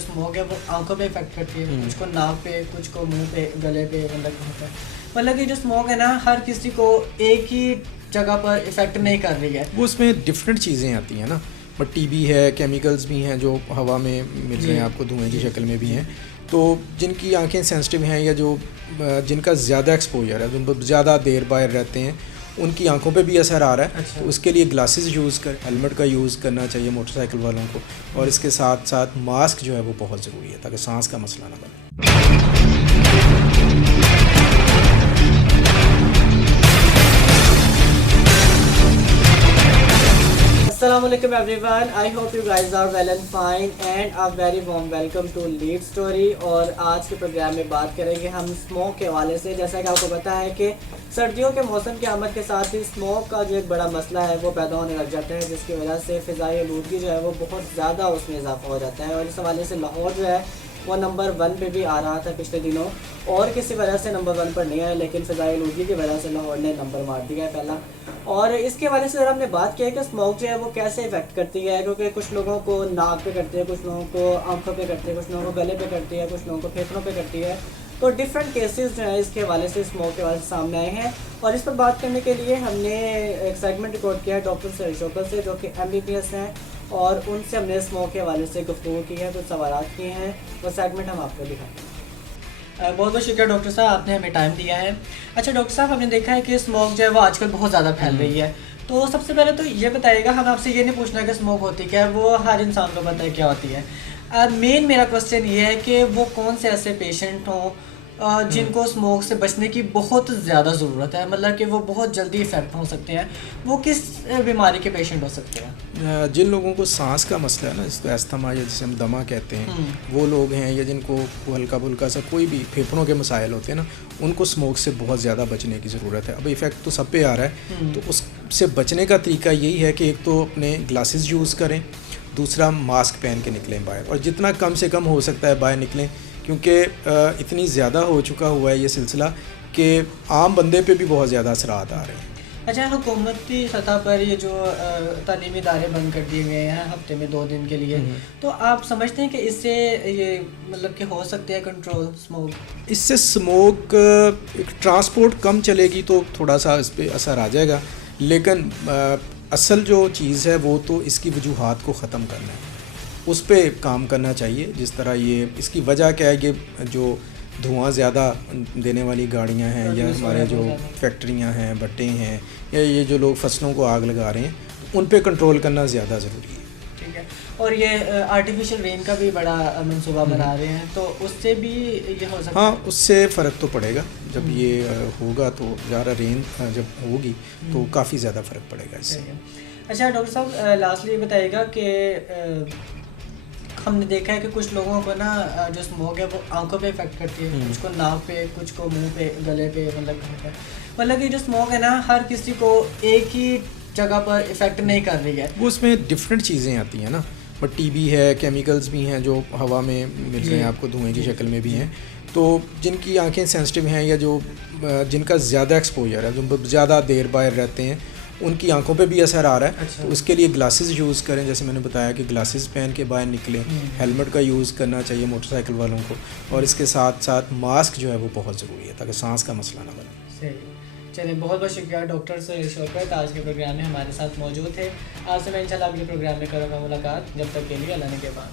जो स्मोक है वो आंखों पे इफेक्ट करती है, कुछ को नाक पे, कुछ को मुंह पे, गले पे, मतलब कहाँ पे। मतलब कि जो स्मोक है ना हर किसी को एक ही जगह पर इफेक्ट नहीं कर रही है। वो उसमें डिफरेंट चीज़ें आती हैं ना, बट टीबी है, केमिकल्स भी हैं जो हवा में मिल रहे हैं आपको, धुएं की शक्ल में भी हैं। तो जिनकी आंखें सेंसिटिव हैं या जो जिनका ज़्यादा एक्सपोजर है, जिन पर ज़्यादा देर बाहर रहते हैं, उनकी आंखों पे भी असर आ रहा है। अच्छा। तो उसके लिए ग्लासेस यूज़ कर, हेलमेट का यूज़ करना चाहिए मोटरसाइकिल वालों को, और इसके साथ साथ मास्क जो है वो बहुत ज़रूरी है ताकि सांस का मसला ना बने। Assalamualaikum everyone, I hope you guys are well and fine and a very warm welcome to Lead Story। और आज के प्रोग्राम में बात करेंगे हम स्मोक के हवाले से। जैसा कि आपको पता है कि सर्दियों के मौसम की आमद के साथ ही स्मोक का जो एक बड़ा मसला है वो पैदा होने लग जाता है, जिसकी वजह से फ़िज़ाई आलूदगी जो है वो बहुत ज़्यादा उसमें इजाफा हो जाता है। और इस हवाले से लाहौर जो है वो नंबर 1 पे भी आ रहा था पिछले दिनों, और किसी वजह से नंबर 1 पर नहीं आया, लेकिन फ़िज़ाई आलूदगी की वजह से लाहौर ने नंबर मार दिया है पहला। और इसके हवाले से ज़रा हमने बात किया है कि स्मोक जो है वो कैसे इफेक्ट करती है, क्योंकि कुछ लोगों को नाक पे करती है, कुछ लोगों को आंखों पे करती है, कुछ लोगों को गले पे करती है, कुछ लोगों को फेफड़ों पे करती है। तो डिफरेंट केसेस जो है इसके हवाले से, स्मोक के हवाले से सामने आए हैं। और इस पर बात करने के लिए हमने एक सेगमेंट रिकॉर्ड किया है डॉक्टर सरिशोकर से, जो कि MBBS हैं, और उनसे हमने स्मोक के हवाले से गुफ्तगू की है, कुछ सवाल किए हैं। वो सेगमेंट हम आपको दिखाएंगे। बहुत बहुत शुक्रिया डॉक्टर साहब, आपने हमें टाइम दिया है। अच्छा डॉक्टर साहब, हमने देखा है कि स्मोक जो है वो आजकल बहुत ज़्यादा फैल रही है। तो सबसे पहले तो ये बताइएगा, हम आपसे ये नहीं पूछना कि स्मोक होती क्या है, वो हर इंसान को पता है क्या होती है। मेन मेरा क्वेश्चन ये है कि वो कौन से ऐसे पेशेंट हों जिनको स्मोक से बचने की बहुत ज़्यादा ज़रूरत है, मतलब कि वो बहुत जल्दी इफेक्ट हो सकते हैं, वो किस बीमारी के पेशेंट हो सकते हैं? जिन लोगों को सांस का मसला है ना, जिसको अस्थमा या जिसे हम दमा कहते हैं, वो लोग हैं, या जिनको हल्का फुल्का सा कोई भी फेफड़ों के मसाइल होते हैं ना, उनको स्मोक से बहुत ज़्यादा बचने की ज़रूरत है। अब इफ़ेक्ट तो सब पे आ रहा है, तो उससे बचने का तरीका यही है कि एक तो अपने ग्लासेस यूज़ करें, दूसरा मास्क पहन के निकलें बाहर, और जितना कम से कम हो सकता है बाहर निकलें, क्योंकि इतनी ज़्यादा हो चुका हुआ है ये सिलसिला कि आम बंदे पे भी बहुत ज़्यादा असरात आ रहे हैं। अच्छा, हुकूमती सतह पर ये जो तालीमी इदारे बंद कर दिए गए हैं हफ्ते में 2 दिन के लिए, तो आप समझते हैं कि इससे ये मतलब कि हो सकते हैं कंट्रोल स्मोक? इससे स्मोक एक ट्रांसपोर्ट कम चलेगी तो थोड़ा सा इस पर असर आ जाएगा, लेकिन असल जो चीज़ है वो तो इसकी वजूहात को ख़त्म करना है, उस पर काम करना चाहिए। जिस तरह ये इसकी वजह क्या है कि जो धुआं ज़्यादा देने वाली गाड़ियां हैं, या हमारे जो फैक्ट्रियां हैं, भट्टे हैं, या ये जो लोग फसलों को आग लगा रहे हैं, उन पे कंट्रोल करना ज़्यादा ज़रूरी है। ठीक है। और ये आर्टिफिशियल रेन का भी बड़ा मंसूबा बना रहे हैं, तो उससे भी ये हो सकता है? हाँ, उससे फ़र्क तो पड़ेगा। जब ये होगा तो ज़्यादा रेन जब होगी तो काफ़ी ज़्यादा फ़र्क पड़ेगा इससे। अच्छा डॉक्टर साहब, लास्टली ये बताइएगा कि हमने देखा है कि कुछ लोगों को ना जो स्मोक है वो आंखों पे इफेक्ट करती है, कुछ को नाक पे, कुछ को मुंह पे, गले पे, मतलब कहाँ पे। मतलब कि जो स्मोक है ना हर किसी को एक ही जगह पर इफेक्ट नहीं कर रही है। वो उसमें डिफरेंट चीज़ें आती हैं ना, बट टीबी है, केमिकल्स भी हैं जो हवा में मिल रहे हैं आपको, धुएं की शक्ल में भी हैं। तो जिनकी आंखें सेंसिटिव हैं या जो जिनका ज़्यादा एक्सपोजर है, जो ज़्यादा देर बाहर रहते हैं, उनकी आंखों पे भी असर आ रहा है। अच्छा। तो उसके लिए ग्लासेस यूज़ करें, जैसे मैंने बताया कि ग्लासेस पहन के बाहर निकलें, हेलमेट का यूज़ करना चाहिए मोटरसाइकिल वालों को, और इसके साथ साथ मास्क जो है वो बहुत ज़रूरी है ताकि सांस का मसला ना बने। सही। चलिए, बहुत बहुत शुक्रिया डॉक्टर सरिशोकर, आज के प्रोग्राम में हमारे साथ मौजूद थे। आज से मैं इंशाल्लाह अगले प्रोग्राम में करूँगा मुलाकात। जब तक के लिए अल्लाह ने के बाद।